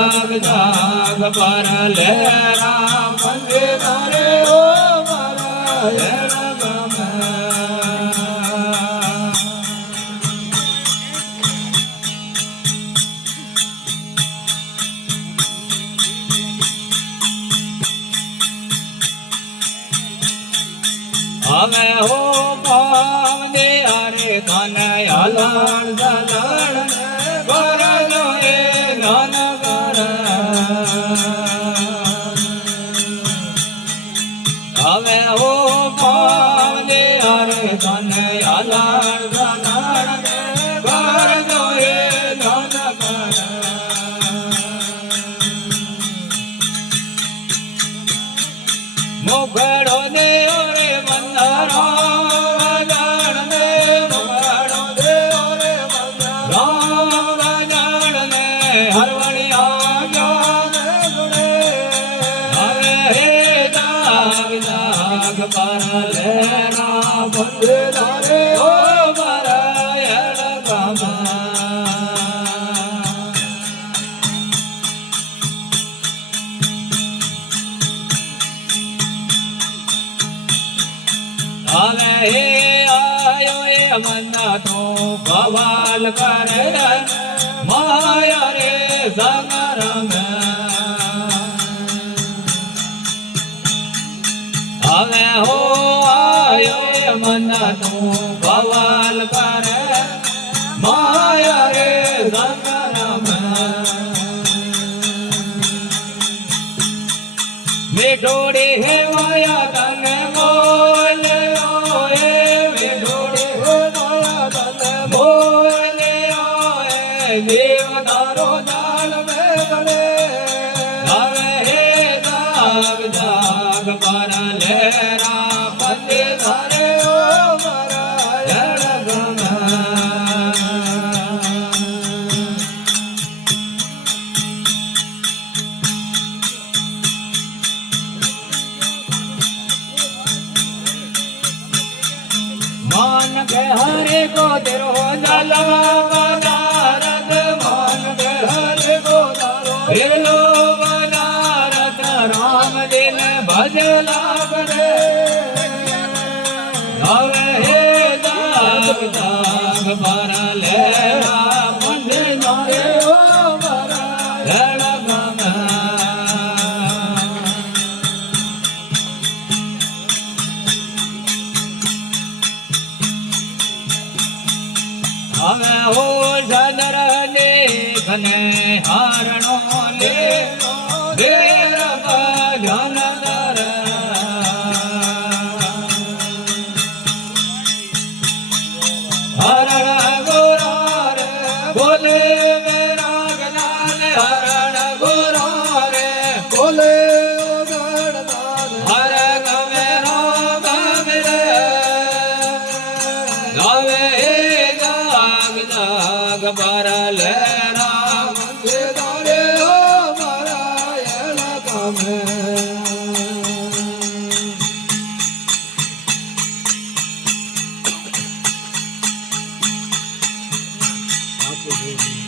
જાગ જાગ પર લેરા મંદે તારે ઓ મારા હેણ ગમે હવે હો પાવને અરે તને હલણ દલણ ઘર જોએ ધન ઘર હવે હો પાવને અરે તને હલણ દલણ ઘર જોએ ધન ઘર મુખડો ને મના તો ભવાલ કરે માયા રે સંગ રંગ હવે હો આયો મના તો ભવાલ કરે માયા રે સંગ રંગ મેઠોડી હે માયા તને બોલ દેવ તારો દાન મેળે હવે હે જાગ જાગ પર લેરા પતે તારે ઓ મારા હેણ ગમે मान के हरे को तेरो जलवा हेलो बनारत राम दिल भजला करे હવે હે જાગ જાગ પર લેરા મંદે તારે ઓ મારા હેણ ગમે હવે હો જનર ને ઘને હારણો લે દેર ભજન કર હરણ ગોરા રે બોલે મેરા જ્ઞાન હરણ ગોરા રે બોલે હર ગમે રામ રે હવે જાગ જાગ પર લેરા મંદે તારે ઓ મારા હેણ ગમે Thank you.